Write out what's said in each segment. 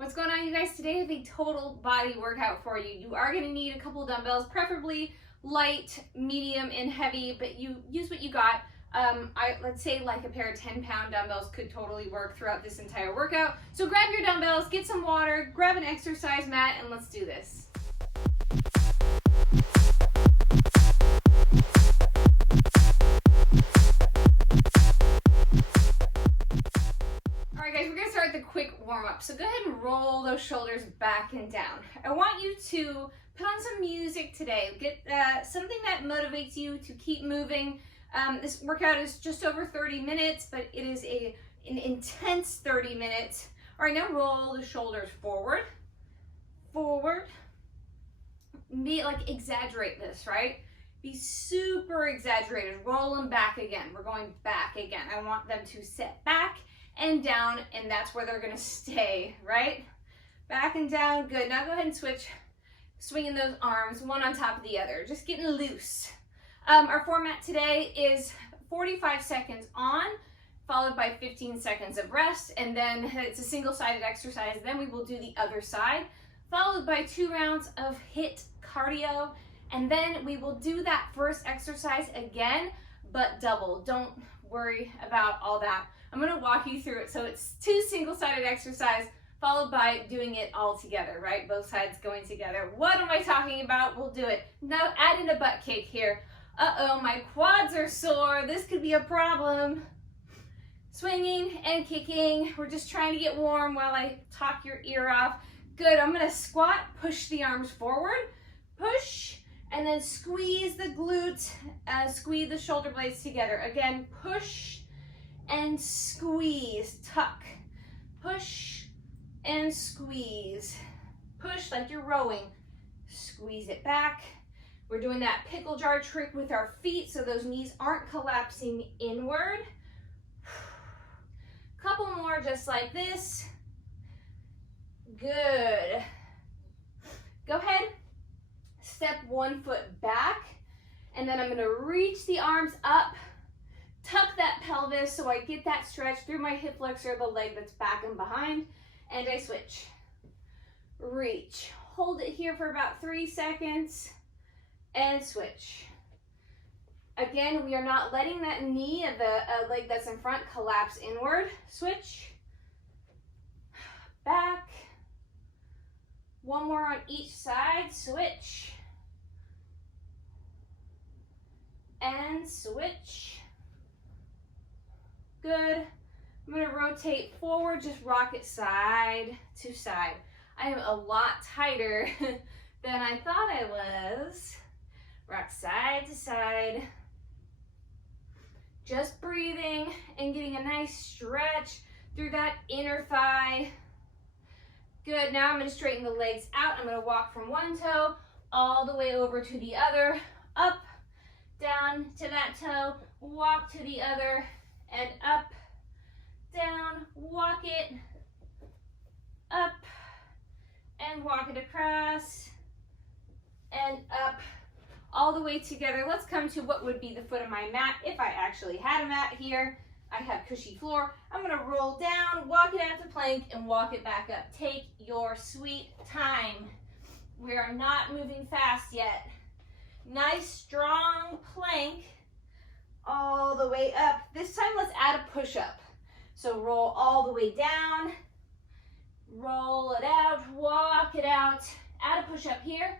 What's going on, you guys? Today I have a total body workout for you. You are going to need a couple dumbbells, preferably light, medium, and heavy, but you use what you got. Let's say like a pair of 10-pound dumbbells could totally work throughout this entire workout. So grab your dumbbells, get some water, grab an exercise mat, and let's do this. Alright guys, we're going to start with a quick warm-up. So go ahead and roll those shoulders back and down. I want you to put on some music today. Get something that motivates you to keep moving. This workout is just over 30 minutes, but it is an intense 30 minutes. Alright, now roll the shoulders forward, forward. Exaggerate this, right? Be super exaggerated. Roll them back again. We're going back again. I want them to set back and down, and that's where they're gonna stay, right? Back and down, good. Now go ahead and switch, swinging those arms, one on top of the other, just getting loose. Our format today is 45 seconds on, followed by 15 seconds of rest, and then it's a single-sided exercise. Then we will do the other side, followed by 2 rounds of HIIT cardio, and then we will do that first exercise again, but double. Don't worry about all that. I'm going to walk you through it. So it's 2 single-sided exercise followed by doing it all together, right? Both sides going together. What am I talking about? We'll do it. Now add in a butt kick here. Uh-oh, my quads are sore. This could be a problem. Swinging and kicking. We're just trying to get warm while I talk your ear off. Good. I'm going to squat, push the arms forward, push, and then squeeze the glute, squeeze the shoulder blades together. Again, push and squeeze, tuck, push and squeeze, push like you're rowing, squeeze it back. We're doing that pickle jar trick with our feet so those knees aren't collapsing inward. Couple more just like this. Good. Go ahead, step 1 foot back, and then I'm gonna reach the arms up, tuck that pelvis so I get that stretch through my hip flexor, the leg that's back and behind, and I switch. Reach. Hold it here for about 3 seconds, and switch. Again, we are not letting that knee of the leg that's in front collapse inward. Switch. Back. 1 more on each side. Switch. And switch. Good. I'm going to rotate forward, just rock it side to side. I am a lot tighter than I thought I was. Rock side to side. Just breathing and getting a nice stretch through that inner thigh. Good. Now I'm going to straighten the legs out. I'm going to walk from one toe all the way over to the other, up, down to that toe, walk to the other, and up, down, walk it, up, and walk it across, and up, all the way together. Let's come to what would be the foot of my mat if I actually had a mat here. I have cushy floor. I'm gonna roll down, walk it out to plank, and walk it back up. Take your sweet time. We are not moving fast yet. Nice, strong plank all the way up. This time, let's add a push-up. So roll all the way down, roll it out, walk it out, add a push-up here,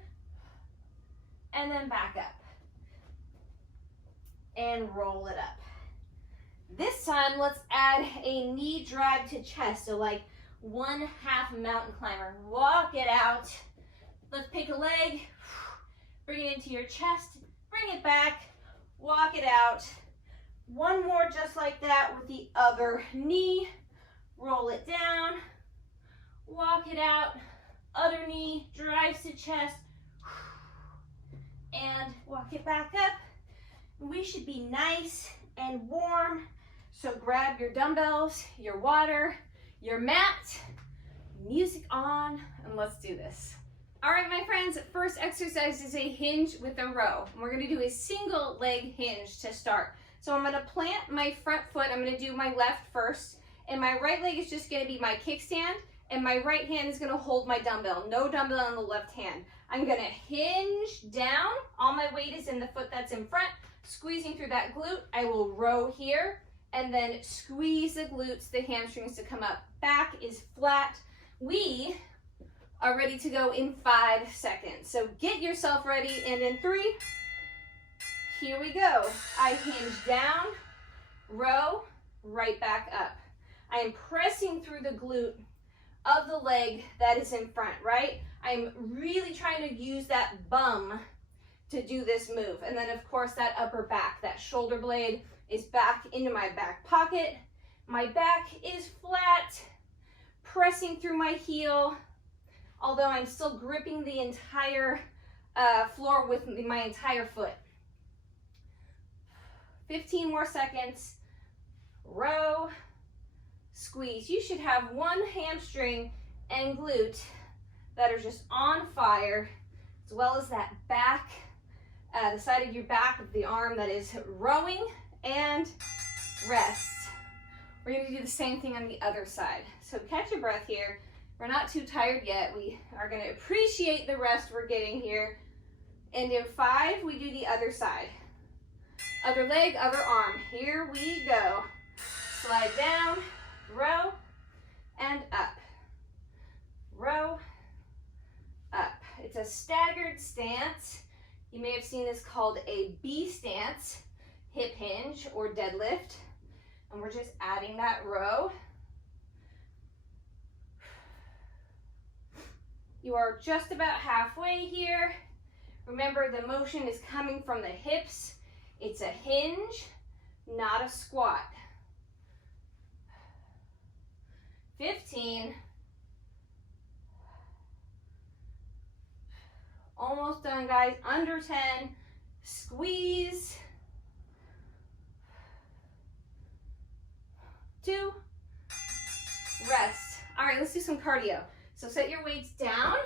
and then back up. And roll it up. This time, let's add a knee drive to chest. So like 1/2 mountain climber. Walk it out. Let's pick a leg, bring it into your chest, bring it back, walk it out. 1 more just like that with the other knee. Roll it down, walk it out, other knee drives to chest, and walk it back up. We should be nice and warm. So grab your dumbbells, your water, your mat, music on, and let's do this. All right, my friends, first exercise is a hinge with a row. And we're gonna do a single leg hinge to start. So I'm gonna plant my front foot, I'm gonna do my left first, and my right leg is just gonna be my kickstand, and my right hand is gonna hold my dumbbell. No dumbbell in the left hand. I'm gonna hinge down. All my weight is in the foot that's in front, squeezing through that glute. I will row here, and then squeeze the glutes, the hamstrings to come up. Back is flat. We are ready to go in 5 seconds. So get yourself ready, and in 3, here we go. I hinge down, row, right back up. I am pressing through the glute of the leg that is in front, right? I'm really trying to use that bum to do this move. And then of course that upper back, that shoulder blade is back into my back pocket. My back is flat, pressing through my heel, although I'm still gripping the entire floor with my entire foot. 15 more seconds. Row, squeeze. You should have one hamstring and glute that are just on fire, as well as that back, the side of your back of the arm that is rowing, and rest. We're going to do the same thing on the other side. So catch your breath here. We're not too tired yet. We are going to appreciate the rest we're getting here. And in 5, we do the other side. Other leg, other arm. Here we go. Slide down, row, and up. Row, up. It's a staggered stance. You may have seen this called a B stance, hip hinge or deadlift. And we're just adding that row. You are just about halfway here. Remember, the motion is coming from the hips. It's a hinge, not a squat. 15. Almost done, guys. Under 10. Squeeze. 2. Rest. All right, let's do some cardio. So set your weights down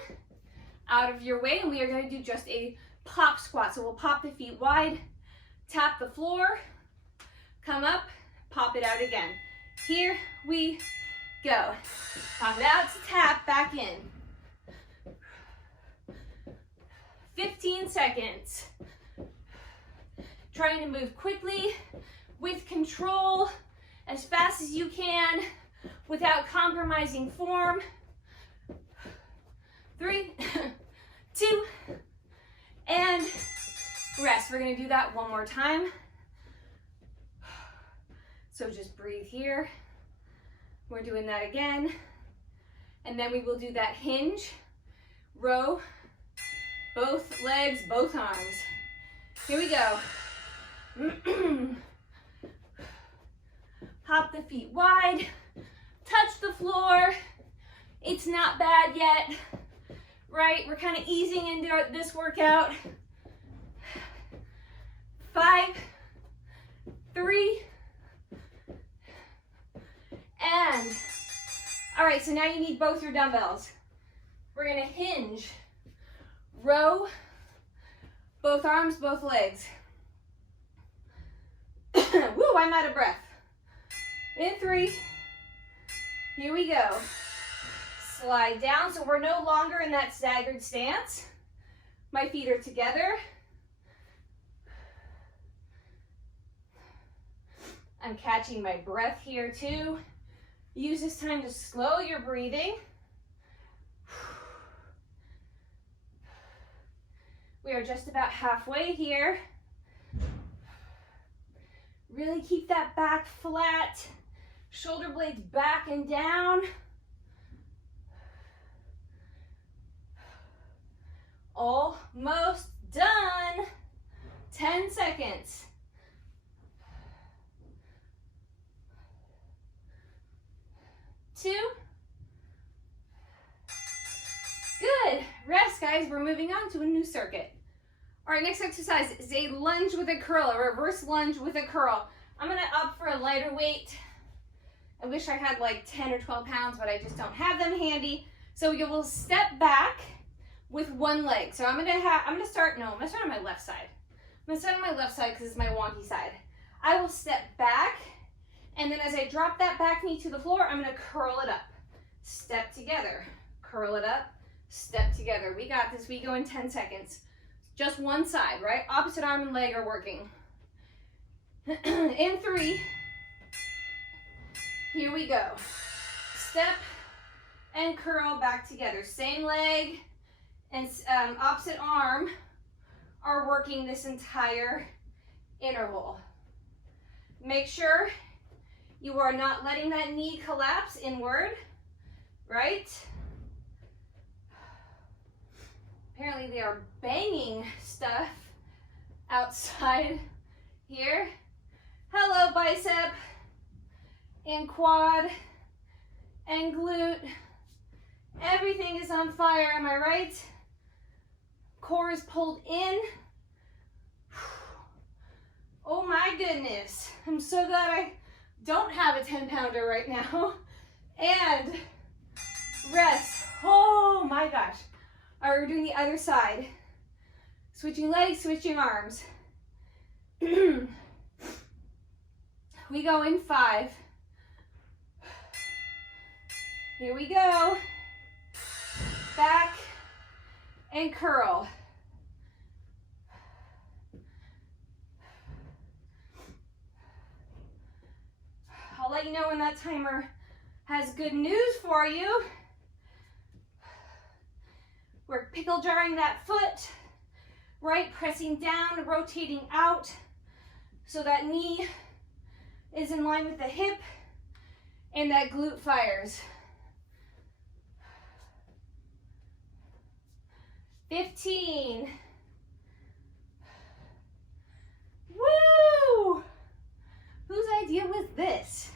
out of your way, and we are going to do just a pop squat. So we'll pop the feet wide, tap the floor, come up, pop it out again. Here we go. Pop it out to tap, back in. 15 seconds. Trying to move quickly, with control, as fast as you can, without compromising form. 3, 2, and rest. We're going to do that one more time. So just breathe here. We're doing that again. And then we will do that hinge, row, both legs, both arms. Here we go. Hop the feet wide, touch the floor. It's not bad yet, right? We're kind of easing into this workout. 5, 3, and all right, so now you need both your dumbbells. We're gonna hinge, row, both arms, both legs. Woo, I'm out of breath. In 3, here we go. Slide down, so we're no longer in that staggered stance. My feet are together. I'm catching my breath here too. Use this time to slow your breathing. We are just about halfway here. Really keep that back flat. Shoulder blades back and down. Almost done. 10 seconds. 2. Good. Rest, guys. We're moving on to a new circuit. All right, next exercise is a lunge with a curl, a reverse lunge with a curl. I'm going to opt for a lighter weight. I wish I had like 10 or 12 pounds, but I just don't have them handy. So you will step back with one leg. So I'm going to start on my left side. I'm going to start on my left side because it's my wonky side. I will step back, and then as I drop that back knee to the floor, I'm going to curl it up. step together, curl it up, step together. We got this. We go in 10 seconds. Just one side, right? Opposite arm and leg are working. In 3. Here we go. Step and curl back together. Same leg and opposite arm are working this entire interval. Make sure you are not letting that knee collapse inward, right? Apparently they are banging stuff outside here. Hello, bicep and quad and glute. Everything is on fire, am I right? Core is pulled in. Oh my goodness. I'm so glad I don't have a 10-pounder right now. And rest. Oh my gosh. All right, we're doing the other side. Switching legs, switching arms. We go in 5. Here we go. Back and curl. I'll let you know when that timer has good news for you. We're pickle jarring that foot, right? Pressing down, rotating out so that knee is in line with the hip and that glute fires. 15. Woo! Whose idea was this?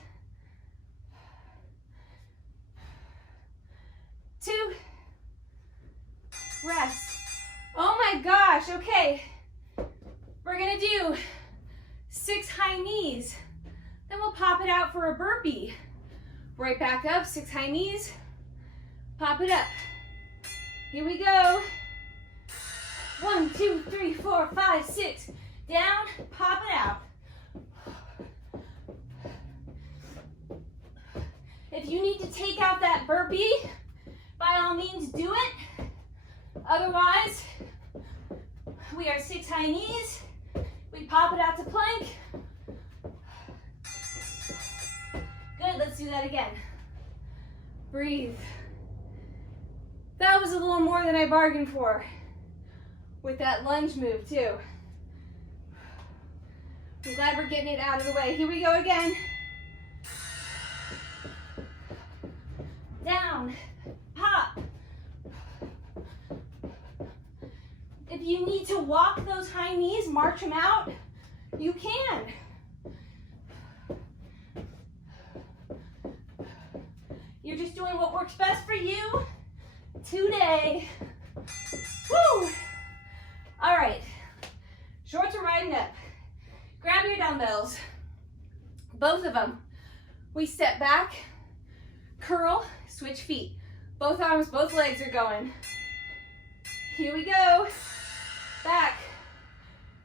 2. Rest. Oh my gosh, okay. We're gonna do 6 high knees. Then we'll pop it out for a burpee. Right back up, 6 high knees. Pop it up. Here we go. 1, 2, 3, 4, 5, 6. Down, pop it out. If you need to take out that burpee, by all means do it. Otherwise, we are 6 high knees. We pop it out to plank. Good, let's do that again. Breathe. That was a little more than I bargained for with that lunge move too. I'm glad we're getting it out of the way. Here we go again. Down, pop. If you need to walk those high knees, march them out, you can. You're just doing what works best for you today. Woo! All right, shorts are riding up. Grab your dumbbells, both of them. We step back, curl, switch feet. Both arms, both legs are going. Here we go. Back,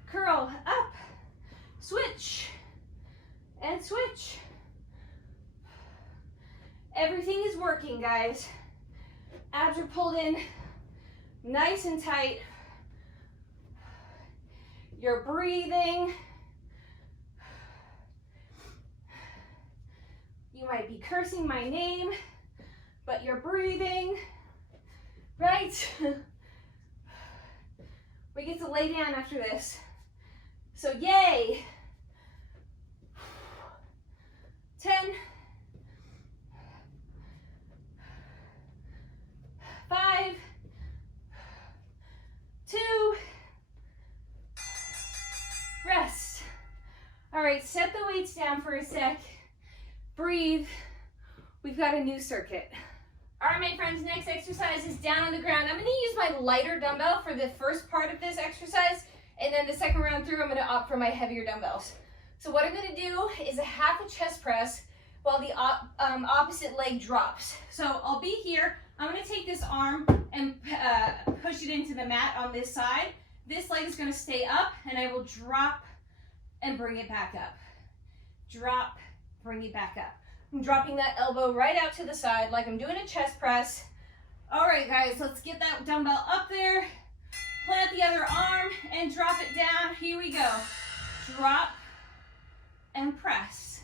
curl, up, switch, and switch. Everything is working, guys. Abs are pulled in nice and tight. You're breathing. You might be cursing my name, but you're breathing, right? We get to lay down after this. So yay. 10. 5. 2. Rest. All right, set the weights down for a sec. Breathe. We've got a new circuit. All right, my friends, next exercise is down on the ground. I'm gonna use my lighter dumbbell for the first part of this exercise, and then the second round through, I'm gonna opt for my heavier dumbbells. So what I'm gonna do is a half a chest press while the opposite leg drops. So I'll be here. I'm gonna take this arm and push it into the mat on this side. This leg is gonna stay up, and I will drop and bring it back up. Drop, bring it back up. I'm dropping that elbow right out to the side like I'm doing a chest press. All right, guys, let's get that dumbbell up there. Plant the other arm and drop it down. Here we go. Drop and press.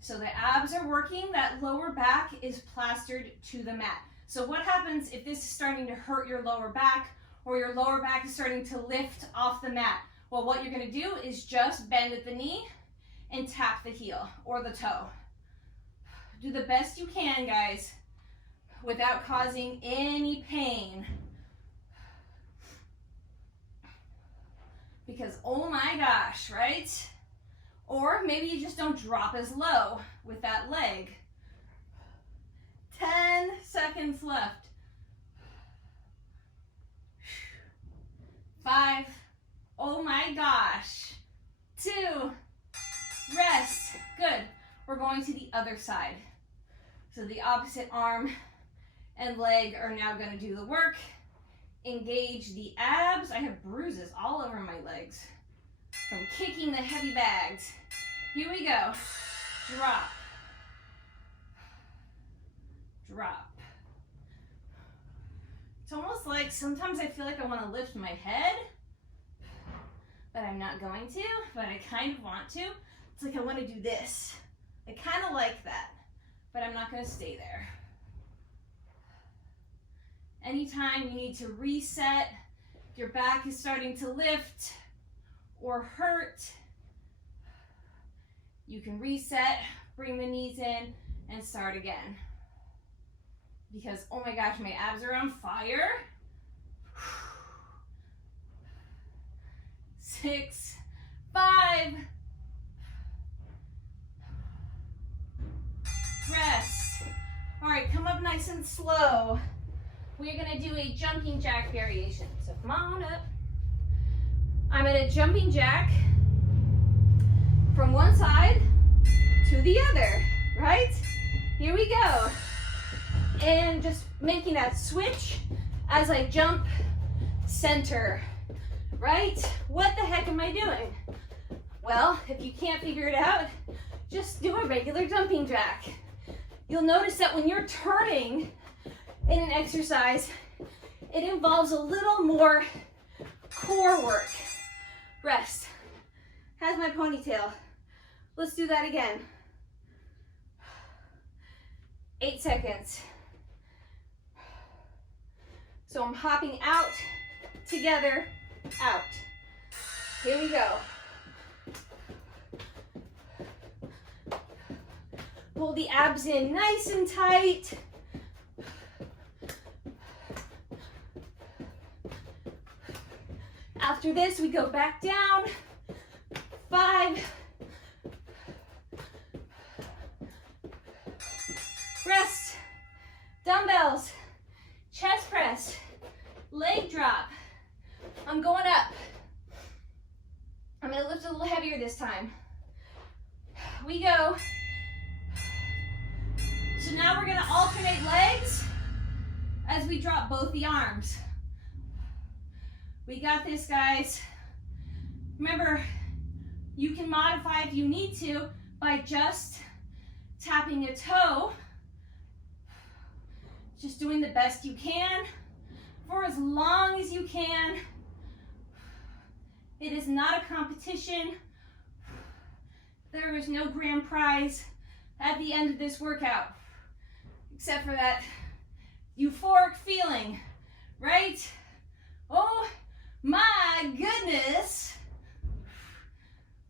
So the abs are working. That lower back is plastered to the mat. So what happens if this is starting to hurt your lower back, or your lower back is starting to lift off the mat? Well, what you're going to do is just bend at the knee and tap the heel or the toe. Do the best you can, guys, without causing any pain. Because, oh my gosh, right? Or maybe you just don't drop as low with that leg. 10 seconds left. 5. Oh my gosh. 2. Rest. Good. We're going to the other side. So the opposite arm and leg are now going to do the work. Engage the abs. I have bruises all over my legs from kicking the heavy bags. Here we go. Drop. Drop. It's almost like sometimes I feel like I want to lift my head, but I'm not going to, but I kind of want to. It's like I want to do this. I kind of like that, but I'm not going to stay there. Anytime you need to reset, if your back is starting to lift or hurt, you can reset, bring the knees in, and start again. Because, oh my gosh, my abs are on fire. 6, 5. Rest. All right, come up nice and slow. We're gonna do a jumping jack variation. So come on up. I'm at a jumping jack from one side to the other, right? Here we go. And just making that switch as I jump center, right? What the heck am I doing? Well, if you can't figure it out, just do a regular jumping jack. You'll notice that when you're turning in an exercise, it involves a little more core work. Rest. How's my ponytail? Let's do that again. 8 seconds. So I'm hopping out, together, out. Here we go. Pull the abs in nice and tight. After this, we go back down. 5. Rest. Dumbbells. Chest press. Leg drop. I'm going up. I'm going to lift a little heavier this time. We go. So now we're going to alternate legs as we drop both the arms. We got this, guys. Remember, you can modify if you need to by just tapping a toe. Just doing the best you can for as long as you can. It is not a competition. There is no grand prize at the end of this workout, except for that euphoric feeling, right? Oh my goodness.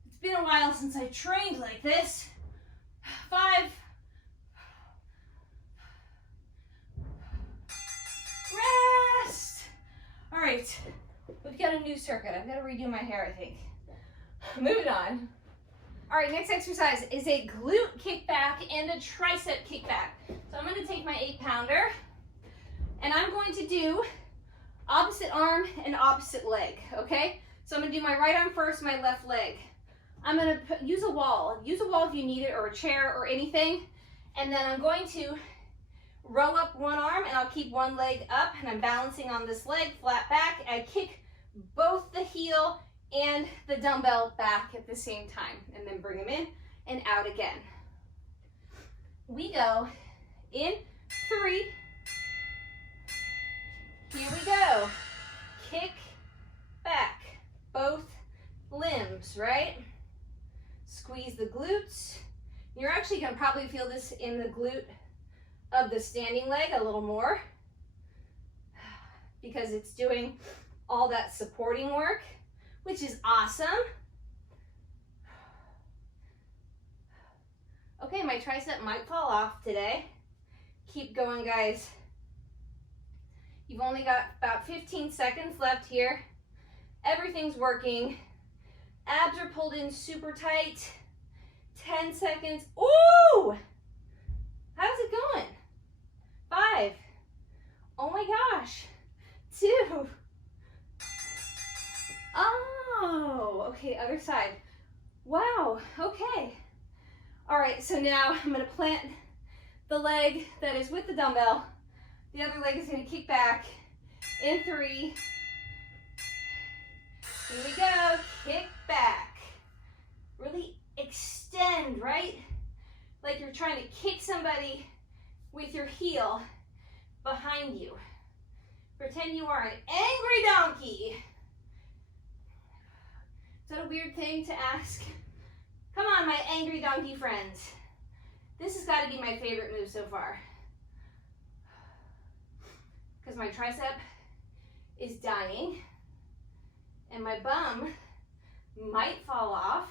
It's been a while since I trained like this. 5. Rest. All right, we've got a new circuit. I've got to redo my hair, I think. Moving on. All right, next exercise is a glute kickback and a tricep kickback. So I'm going to take my 8-pounder and I'm going to do opposite arm and opposite leg, okay? So I'm going to do my right arm first, my left leg. I'm going to use a wall. Use a wall if you need it, or a chair or anything. And then I'm going to row up one arm and I'll keep one leg up and I'm balancing on this leg, flat back. I kick both the heel and the dumbbell back at the same time and then bring them in and out again. We go in 3. Here we go. Kick back. Both limbs, right? Squeeze the glutes. You're actually going to probably feel this in the glute of the standing leg a little more because it's doing all that supporting work, which is awesome. Okay, my tricep might fall off today. Keep going, guys. You've only got about 15 seconds left here. Everything's working. Abs are pulled in super tight. 10 seconds. Ooh! How's it going? 5. Oh my gosh. 2. Oh, okay, other side. Wow, okay. All right, so now I'm gonna plant the leg that is with the dumbbell. The other leg is gonna kick back in 3. Here we go, kick back. Really extend, right? Like you're trying to kick somebody with your heel behind you. Pretend you are an angry donkey. Is that a weird thing to ask? Come on, my angry donkey friends. This has got to be my favorite move so far. Because my tricep is dying and my bum might fall off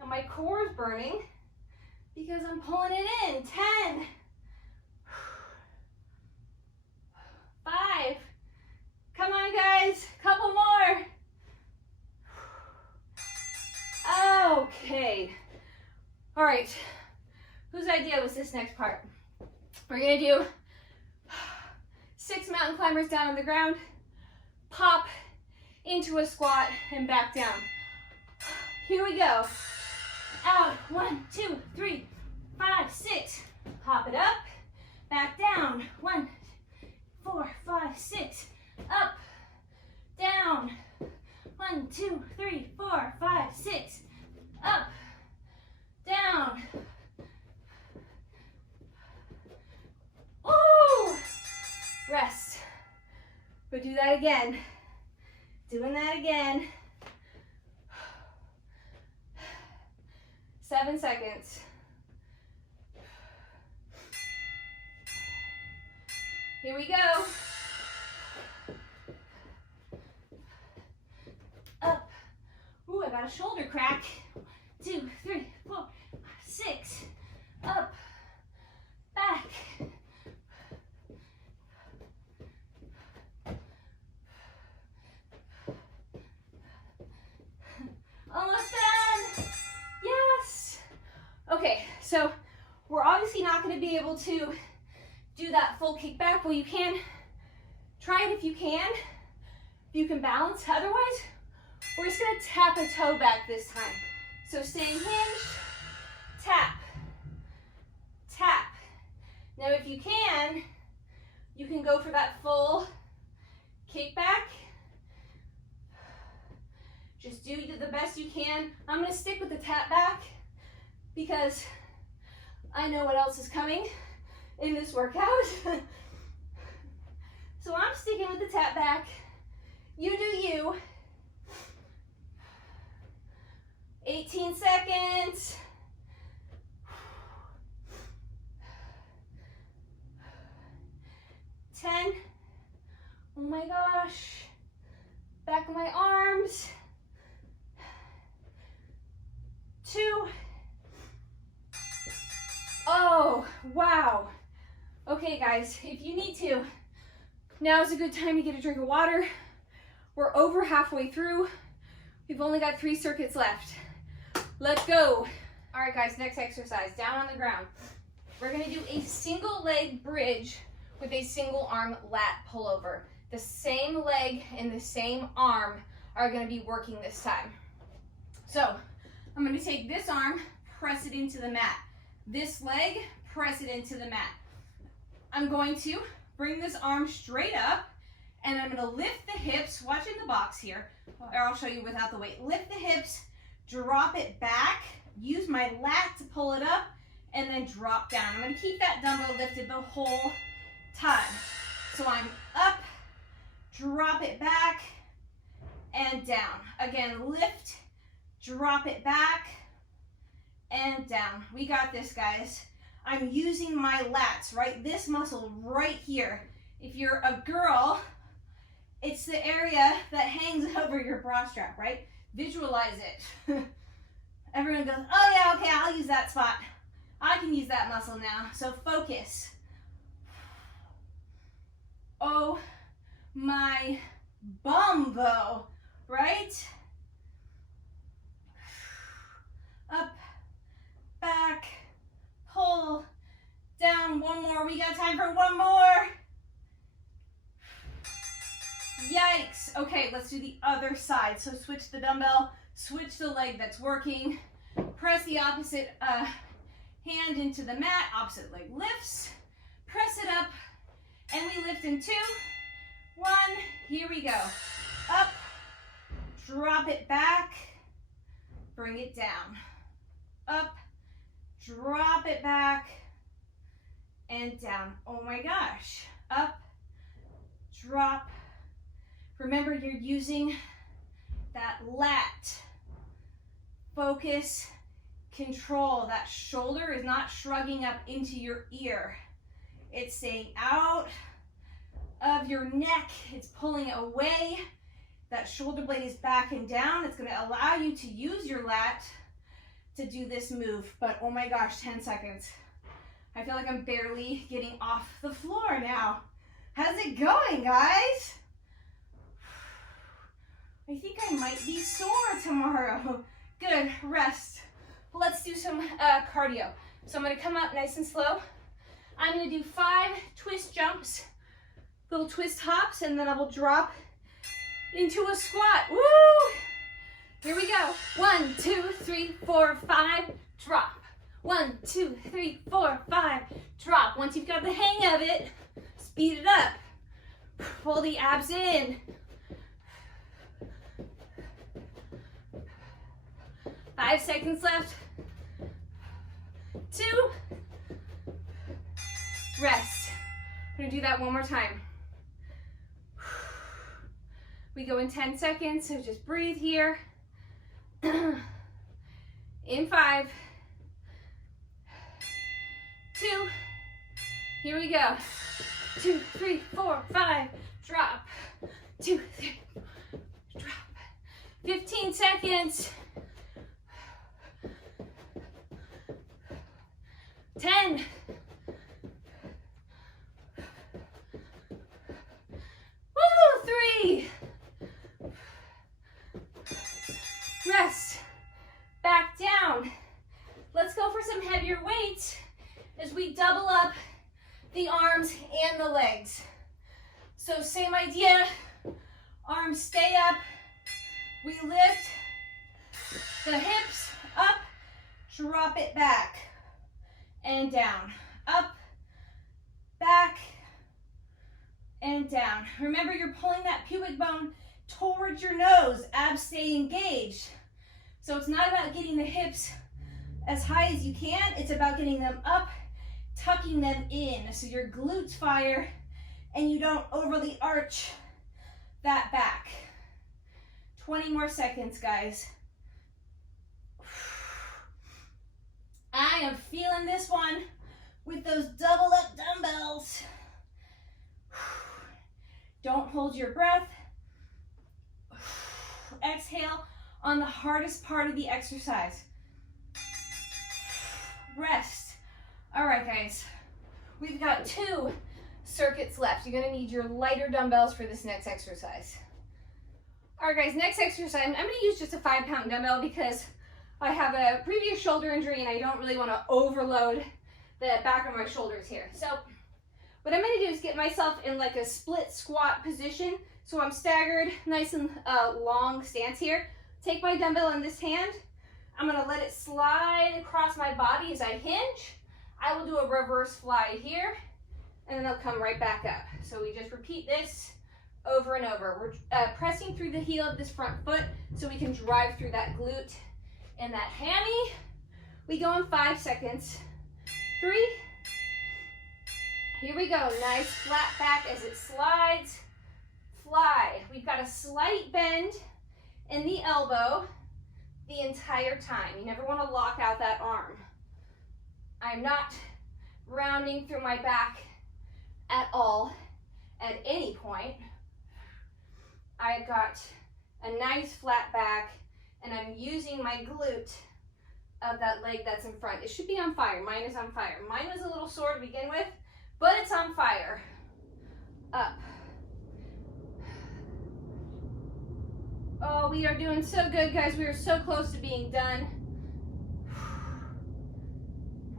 and my core is burning because I'm pulling it in. 10, 5, come on guys, couple more. Okay, all right, whose idea was this next part? We're gonna do 6 mountain climbers down on the ground, pop into a squat and back down. Here we go. Out, 1, 2, 3, 5, 6. Hop it up, back down. 1, 4, 5, 6. Up, down. 1, 2, 3, 4, 5, 6. Up, down. Ooh! Rest. We'll do that again. Doing that again. 7 seconds. Here we go. Up. Ooh, I got a shoulder crack. 2, 3, 4, 5, 6. Up. Back. Almost done. Yes. Okay, so we're obviously not going to be able to do that full kick back. Well, you can try it if you can. If you can balance. Otherwise, we're just going to tap a toe back this time. So staying hinged, tap, tap. Now, if you can go for that full kick back. Just do the best you can. I'm gonna stick with the tap back because I know what else is coming in this workout. So I'm sticking with the tap back. You do you. 18 seconds. 10. Oh my gosh. Back of my arms. 2. Oh, wow. Okay, guys, if you need to, now is a good time to get a drink of water. We're over halfway through. We've only got 3 circuits left. Let's go. All right, guys, next exercise, down on the ground. We're gonna do a single leg bridge with a single arm lat pullover. The same leg and the same arm are gonna be working this time. So, I'm going to take this arm, press it into the mat. This leg, press it into the mat. I'm going to bring this arm straight up, and I'm going to lift the hips. Watch in the box here, or I'll show you without the weight. Lift the hips, drop it back, use my lat to pull it up, and then drop down. I'm gonna keep that dumbbell lifted the whole time. So I'm up, drop it back, and down. Again, lift, drop it back, and down. We got this, guys. I'm using my lats, right? This muscle right here. If you're a girl, it's the area that hangs over your bra strap, right? Visualize it. Everyone goes, oh yeah, okay, I'll use that spot. I can use that muscle now. So focus. Oh my bumbo, right? Up, back, pull, down. One more. We got time for one more. Yikes. Okay, let's do the other side. So switch the dumbbell, switch the leg that's working, press the opposite hand into the mat, opposite leg lifts, press it up, and we lift in 2, 1, here we go. Up, drop it back, bring it down. Up, drop it back, and down. Oh my gosh. Up, drop. Remember, you're using that lat. Focus, control. That shoulder is not shrugging up into your ear. It's staying out of your neck. It's pulling away. That shoulder blade is back and down. It's going to allow you to use your lat to do this move. But oh my gosh, 10 seconds. I feel like I'm barely getting off the floor now. How's it going, guys? I think I might be sore tomorrow. Good, rest. Let's do some cardio. So I'm gonna come up nice and slow. I'm gonna do 5 twist jumps, little twist hops, and then I will drop into a squat. Woo! Here we go. 1, 2, 3, 4, 5, drop. 1, 2, 3, 4, 5, drop. Once you've got the hang of it, speed it up. Pull the abs in. 5 seconds left. 2. Rest. I'm gonna do that one more time. We go in 10 seconds, so just breathe here. In 5, 2, here we go. 2, 3, 4, 5, drop. 2, 3, drop. 15 seconds. 10. 3. Rest. Back down. Let's go for some heavier weights as we double up the arms and the legs. So same idea. Arms stay up. We lift the hips up, drop it back and down. Up, back, and down. Remember, you're pulling that pubic bone towards your nose. Abs stay engaged. So it's not about getting the hips as high as you can. It's about getting them up, tucking them in so your glutes fire and you don't overly arch that back. 20 more seconds, guys. I am feeling this one with those double up dumbbells. Don't hold your breath. Exhale on the hardest part of the exercise. Rest. All right, guys. We've got 2 circuits left. You're gonna need your lighter dumbbells for this next exercise. All right, guys, next exercise, I'm gonna use just a 5-pound dumbbell because I have a previous shoulder injury and I don't really wanna overload the back of my shoulders here. So what I'm gonna do is get myself in like a split squat position. So I'm staggered, nice and long stance here. Take my dumbbell in this hand. I'm gonna let it slide across my body as I hinge. I will do a reverse fly here, and then I'll come right back up. So we just repeat this over and over. We're pressing through the heel of this front foot so we can drive through that glute and that hammy. We go in 5 seconds. 3. Here we go. Nice flat back as it slides. Fly. We've got a slight bend in the elbow the entire time. You never want to lock out that arm. I'm not rounding through my back at all at any point. I've got a nice flat back and I'm using my glute of that leg that's in front. It should be on fire. Mine is on fire. Mine was a little sore to begin with, but it's on fire. Up. Oh, we are doing so good, guys. We are so close to being done.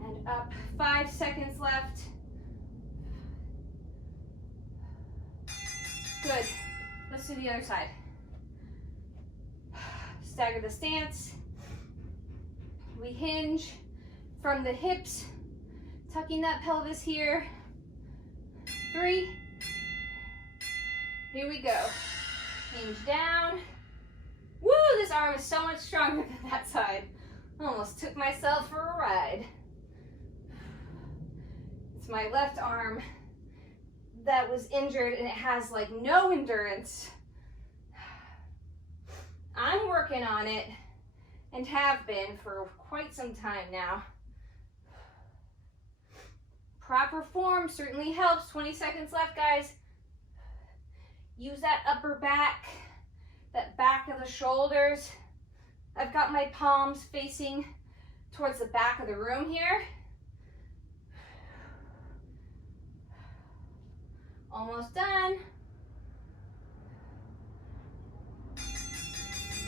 And up. 5 seconds left. Good. Let's do the other side. Stagger the stance. We hinge from the hips, tucking that pelvis here. 3. Here we go. Hinge down. Woo, this arm is so much stronger than that side. Almost took myself for a ride. It's my left arm that was injured and it has like no endurance. I'm working on it and have been for quite some time now. Proper form certainly helps. 20 seconds left, guys. Use that upper back, that back of the shoulders. I've got my palms facing towards the back of the room here. Almost done.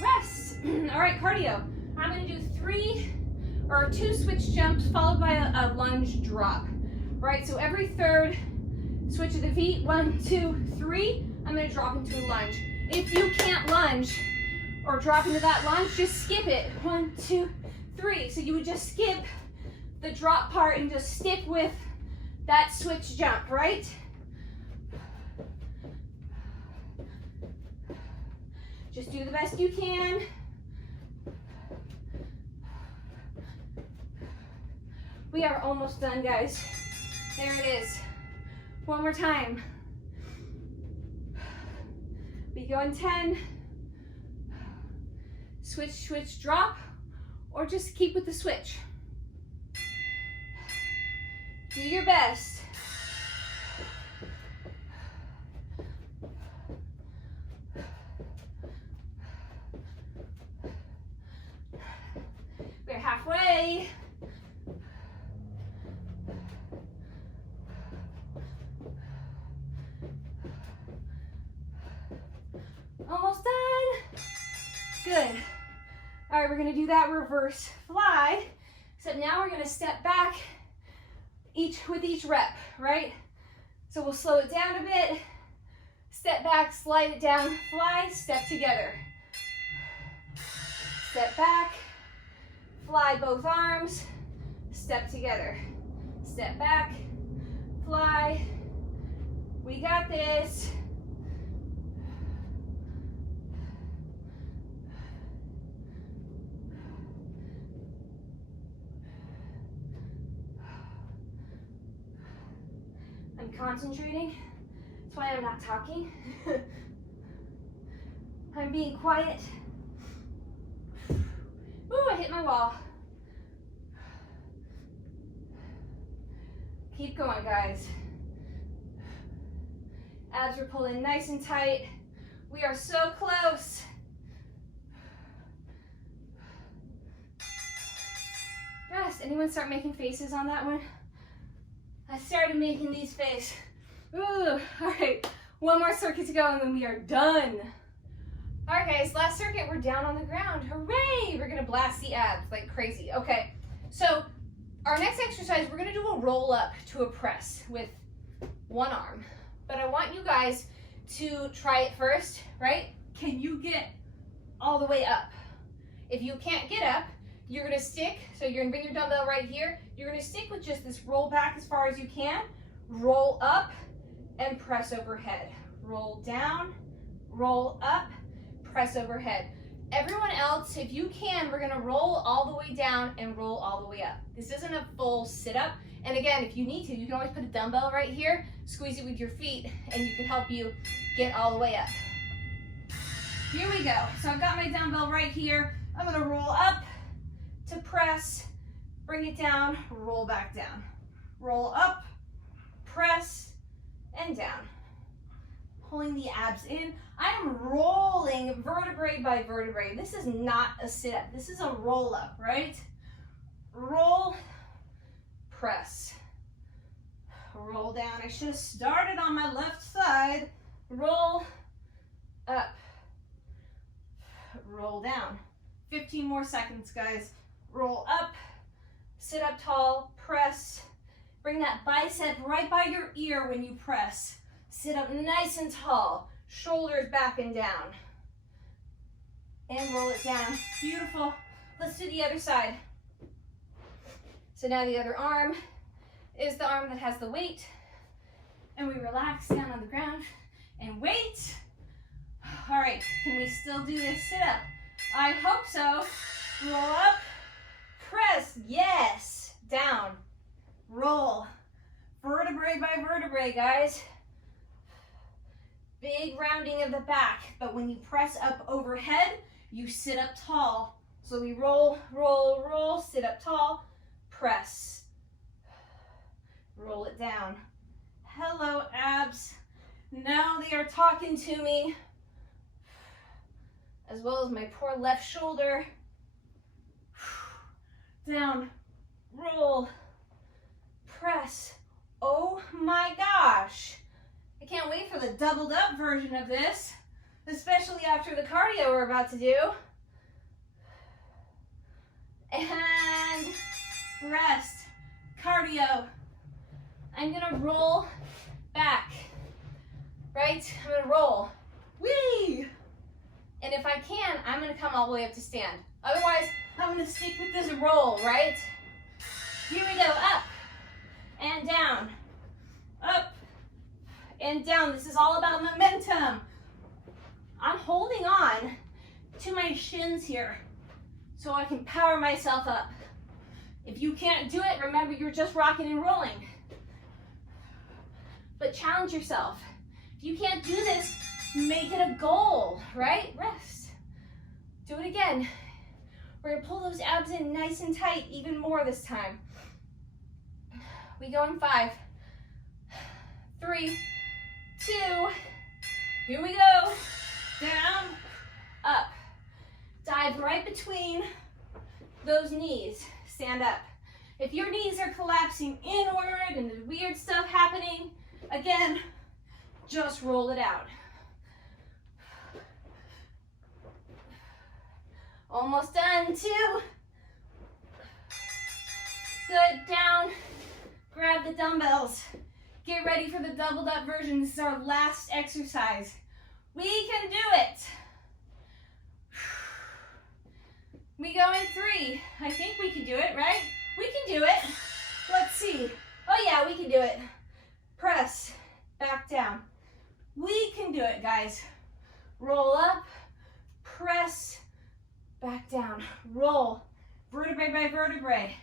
Rest. All right, cardio. I'm going to do 2 switch jumps followed by a lunge drop. Right, so every third switch of the feet, 1, 2, 3, I'm going to drop into a lunge. If you can't lunge or drop into that lunge, just skip it. 1, 2, 3. So you would just skip the drop part and just stick with that switch jump, right? Just do the best you can. We are almost done, guys. There it is. One more time. We go in 10. Switch, switch, drop, or just keep with the switch. Do your best. We're halfway. Almost done. Good. All right, we're gonna do that reverse fly. Except now we're gonna step back with each rep, right? So we'll slow it down a bit. Step back, slide it down, fly, step together. Step back, fly both arms, step together. Step back, fly. We got this. I'm concentrating. That's why I'm not talking. I'm being quiet. Ooh, I hit my wall. Keep going, guys. Abs are pulling nice and tight. We are so close. Yes, anyone start making faces on that one? I started making these faces. Ooh, all right. One more circuit to go and then we are done. All right, guys, last circuit, we're down on the ground. Hooray! We're gonna blast the abs like crazy. Okay, so our next exercise, we're gonna do a roll up to a press with one arm. But I want you guys to try it first, right? Can you get all the way up? If you can't get up, you're gonna stick, so you're gonna bring your dumbbell right here. You're gonna stick with just this roll back as far as you can, roll up, and press overhead. Roll down, roll up, press overhead. Everyone else, if you can, we're gonna roll all the way down and roll all the way up. This isn't a full sit-up, And again, if you need to, you can always put a dumbbell right here, squeeze it with your feet, and you can help you get all the way up. Here we go. So I've got my dumbbell right here. I'm gonna roll up to press, bring it down, roll back down. Roll up, press, and down. Pulling the abs in. I am rolling vertebrae by vertebrae. This is not a sit-up. This is a roll-up, right? Roll, press, roll down. I should have started on my left side. Roll up, roll down. 15 more seconds, guys. Roll up, sit up tall, press. Bring that bicep right by your ear when you press. Sit up nice and tall, shoulders back and down. And roll it down. Beautiful. Let's do the other side. So now the other arm is the arm that has the weight. And we relax down on the ground and wait. All right, can we still do this sit up? I hope so. Roll up, press, yes. Down, roll. Vertebrae by vertebrae, guys. Big rounding of the back, but when you press up overhead, you sit up tall. So we roll, roll, roll, sit up tall, press. Roll it down. Hello, abs. Now they are talking to me, as well as my poor left shoulder. Down, roll, press. Oh my gosh. I can't wait for the doubled up version of this, especially after the cardio we're about to do. And rest, cardio. I'm gonna roll back, right? I'm gonna roll, whee! And if I can, I'm gonna come all the way up to stand. Otherwise, I'm gonna stick with this roll, right? Here we go, up and down, up and down. This is all about momentum. I'm holding on to my shins here so I can power myself up. If you can't do it, remember you're just rocking and rolling. But challenge yourself. If you can't do this, make it a goal, right? Rest. Do it again. We're gonna pull those abs in nice and tight, even more this time. We go in 5, 3, 2, here we go. Down, up. Dive right between those knees. Stand up. If your knees are collapsing inward and there's weird stuff happening, again, just roll it out. Almost done, 2. Good, down. Grab the dumbbells. Get ready for the doubled up version. This is our last exercise. We can do it. We go in 3. I think we can do it, right? We can do it. Let's see. Oh yeah, we can do it. Press, back down. We can do it, guys. Roll up, press, back down. Roll, vertebrae by vertebrae.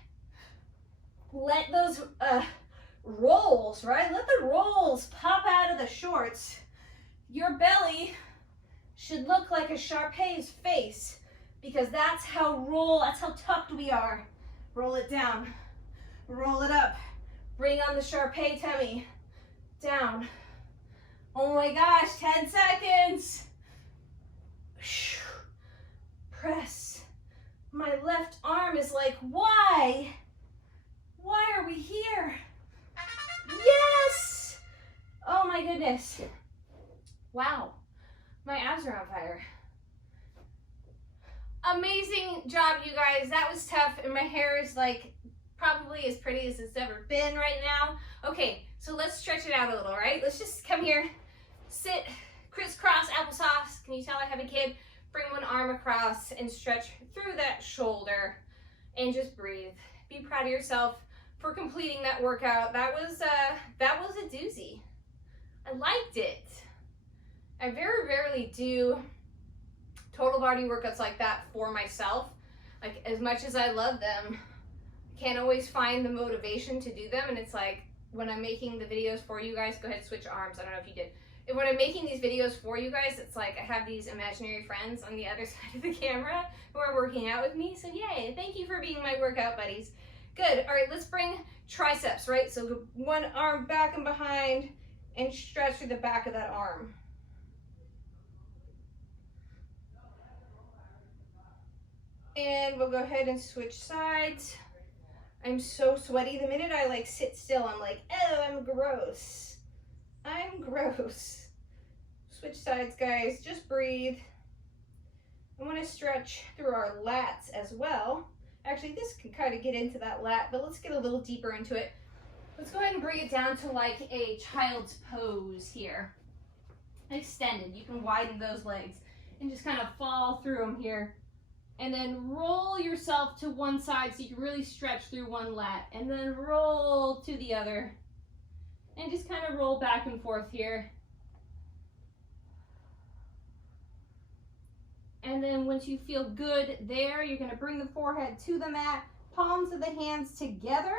Let those rolls, right? Let the rolls pop out of the shorts. Your belly should look like a Shar-Pei's face, because that's how tucked we are. Roll it down, roll it up. Bring on the Shar-Pei tummy. Down. Oh my gosh, 10 seconds. Press. My left arm is like, why? Why are we here? Yes! Oh my goodness. Wow, my abs are on fire. Amazing job, you guys. That was tough, and my hair is like probably as pretty as it's ever been right now. Okay, so let's stretch it out a little, right? Let's just come here, sit, crisscross applesauce. Can you tell I have a kid? Bring one arm across and stretch through that shoulder and just breathe. Be proud of yourself for completing that workout. That was a doozy. I liked it. I very rarely do total body workouts like that for myself. Like, as much as I love them, can't always find the motivation to do them. And it's like, when I'm making the videos for you guys, go ahead, switch arms. I don't know if you did. And when I'm making these videos for you guys, it's like I have these imaginary friends on the other side of the camera who are working out with me. So yay, thank you for being my workout buddies. Good. All right, let's bring triceps, right? So one arm back and behind and stretch through the back of that arm. And we'll go ahead and switch sides. I'm so sweaty. The minute I like sit still, I'm like, oh, I'm gross. I'm gross. Switch sides, guys. Just breathe. I want to stretch through our lats as well. Actually, this can kind of get into that lat, but let's get a little deeper into it. Let's go ahead and bring it down to like a child's pose here. Extended. You can widen those legs and just kind of fall through them here. And then roll yourself to one side so you can really stretch through one lat. And then roll to the other. And just kind of roll back and forth here. And then once you feel good there, you're going to bring the forehead to the mat, palms of the hands together,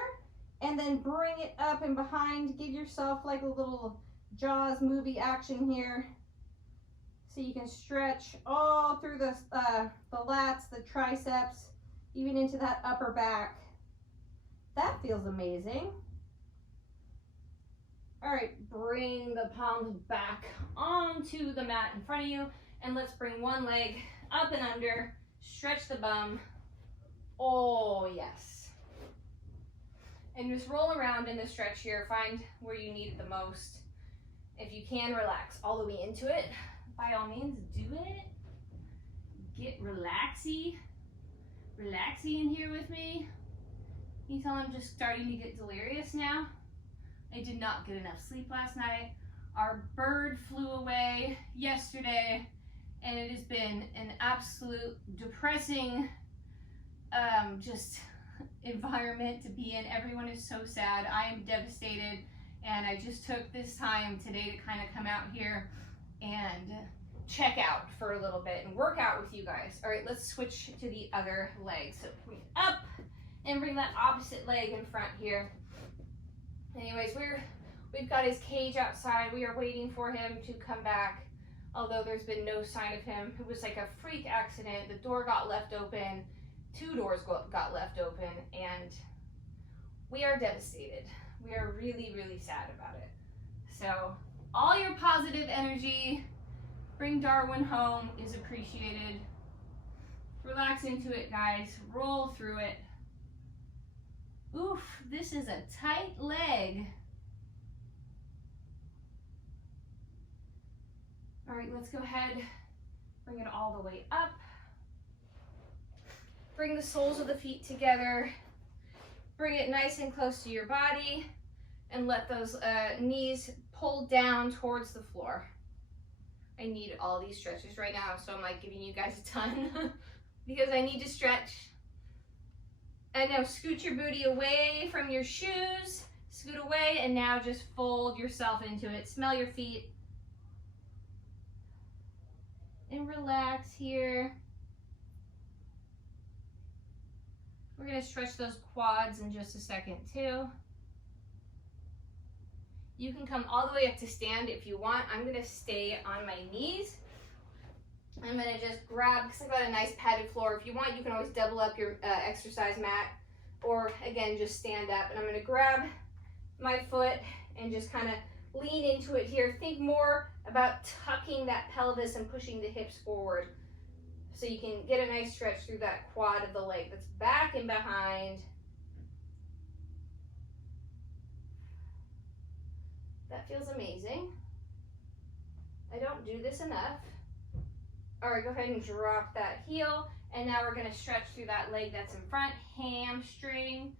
and then bring it up and behind. Give yourself like a little Jaws movie action here. So you can stretch all through the lats, the triceps, even into that upper back. That feels amazing. All right, bring the palms back onto the mat in front of you, and let's bring one leg up and under, stretch the bum. Oh, yes. And just roll around in the stretch here. Find where you need it the most. If you can, relax all the way into it. By all means, do it. Get relaxy. Relaxy in here with me. Can you tell I'm just starting to get delirious now? I did not get enough sleep last night. Our bird flew away yesterday, and it has been an absolute depressing just environment to be in. Everyone is so sad. I am devastated, and I just took this time today to kind of come out here and check out for a little bit and work out with you guys. All right, let's switch to the other leg. So bring it up and bring that opposite leg in front here. Anyways, we've got his cage outside. We are waiting for him to come back, although there's been no sign of him. It was like a freak accident. The door got left open. 2 doors got left open, and we are devastated. We are really, really sad about it. So all your positive energy, bring Darwin home, is appreciated. Relax into it, guys. Roll through it. Oof, this is a tight leg. All right, let's go ahead, bring it all the way up. Bring the soles of the feet together. Bring it nice and close to your body, and let those knees pull down towards the floor. I need all these stretches right now, so I'm like giving you guys a ton because I need to stretch. And now scoot your booty away from your shoes, scoot away, and now just fold yourself into it. Smell your feet. And relax here. We're gonna stretch those quads in just a second too. You can come all the way up to stand if you want. I'm gonna stay on my knees. I'm gonna just grab, because I've got a nice padded floor. If you want, you can always double up your exercise mat, or again, just stand up. And I'm gonna grab my foot and just kind of lean into it here. Think more about tucking that pelvis and pushing the hips forward, so you can get a nice stretch through that quad of the leg that's back and behind. That feels amazing. I don't do this enough. All right, go ahead and drop that heel. And now we're gonna stretch through that leg that's in front, hamstring,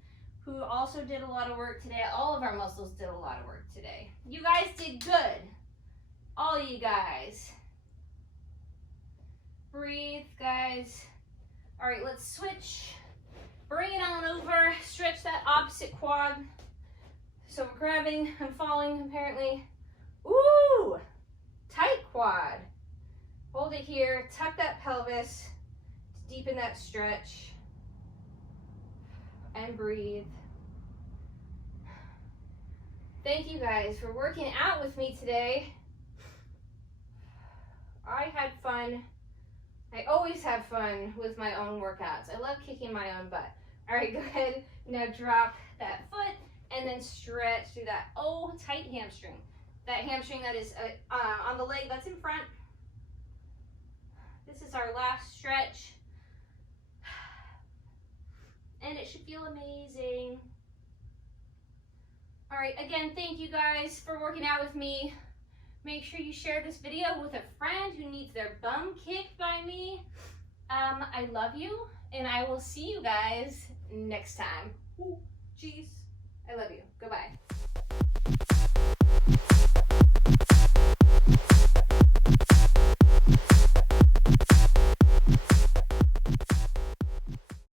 who also did a lot of work today. All of our muscles did a lot of work today. You guys did good. All you guys. Breathe, guys. All right, let's switch. Bring it on over. Stretch that opposite quad. So we're grabbing, I'm falling apparently. Ooh, tight quad. Hold it here, tuck that pelvis to deepen that stretch. and breathe. Thank you guys for working out with me today. I had fun. I always have fun with my own workouts. I love kicking my own butt. All right, go ahead. Now drop that foot and then stretch through that tight hamstring. That hamstring that is on the leg that's in front. This is our last stretch. And it should feel amazing. All right, again, thank you guys for working out with me. Make sure you share this video with a friend who needs their bum kicked by me. I love you, and I will see you guys next time. Ooh, jeez. I love you. Goodbye.